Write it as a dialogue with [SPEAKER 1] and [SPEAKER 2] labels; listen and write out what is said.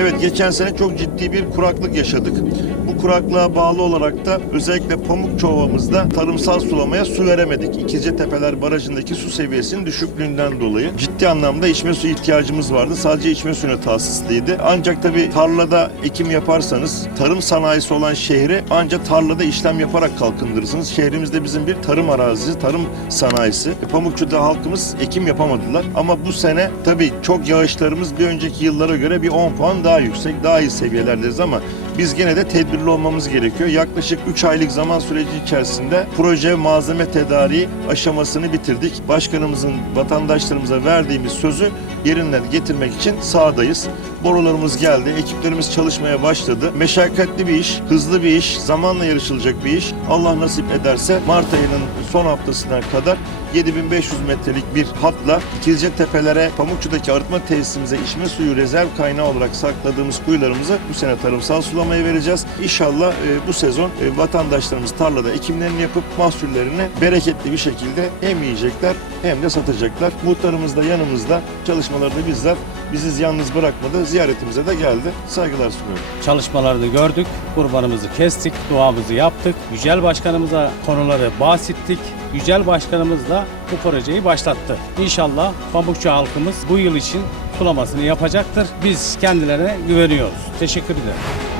[SPEAKER 1] Evet geçen sene çok ciddi bir kuraklık yaşadık. Bu kuraklığa bağlı olarak da özellikle Pamukçu Ovamızda tarımsal sulamaya su veremedik. İkizce Tepeler Barajı'ndaki su seviyesinin düşüklüğünden dolayı ciddi anlamda içme suyu ihtiyacımız vardı. Sadece içme suyuna tahsisliydi. Ancak tabii tarlada ekim yaparsanız tarım sanayisi olan şehri ancak tarlada işlem yaparak kalkındırırsınız. Şehrimizde bizim bir tarım arazisi, tarım sanayisi. E, Pamukçu'da halkımız ekim yapamadılar. Ama bu sene tabii çok yağışlarımız bir önceki yıllara göre bir 10 puan daha yüksek, daha iyi seviyelerdeyiz ama biz gene de tedbirli olmamız gerekiyor. Yaklaşık 3 aylık zaman süreci içerisinde proje malzeme tedariği aşamasını bitirdik. Başkanımızın vatandaşlarımıza verdiğimiz sözü yerine getirmek için sahadayız. Borularımız geldi, ekiplerimiz çalışmaya başladı. Meşakkatli bir iş, hızlı bir iş, zamanla yarışılacak bir iş. Allah nasip ederse Mart ayının son haftasına kadar 7500 metrelik bir hatla İkizce Tepelere, Pamukçu'daki arıtma tesisimize içme suyu rezerv kaynağı olarak sakladığımız kuyularımızı bu sene tarımsal sulamaya vereceğiz. İnşallah e, bu sezon e, vatandaşlarımız tarlada ekimlerini yapıp mahsullerini bereketli bir şekilde hem yiyecekler hem de satacaklar. Muhtarımız da yanımızda çalışmalarda bizzat bizi yalnız bırakmadı. Ziyaretimize de geldi. Saygılar sunuyorum.
[SPEAKER 2] Çalışmalarını gördük, kurbanımızı kestik, duamızı yaptık. Yücel Başkanımıza konuları bahsettik. Yücel Başkanımız da bu projeyi başlattı. İnşallah Pamukçu halkımız bu yıl için sulamasını yapacaktır. Biz kendilerine güveniyoruz. Teşekkür ederim.